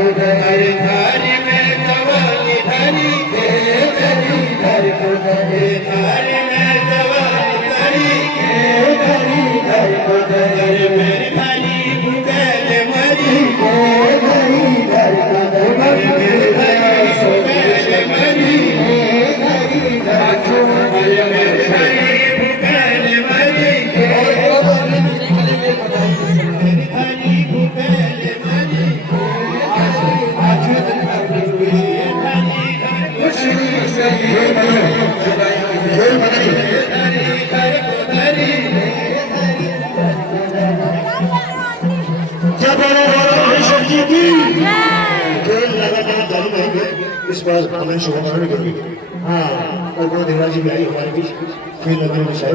को धरी धारी में जवानी धरी के धरी धर को धरी धारी में जवानी धरी के धरी धर को धरी मेरी धारी भूगल मरी के धरी धर को धरी मेरी धारी भूगल मरी के धरी धर को धरी मेरी धारी भूगल मरी के धरी भूगल मरी इस बार हमें शुभकामनाएं करेंगे। हाँ और वो देवराज जी भी आई हमारे बीच खेल लगाने में शायद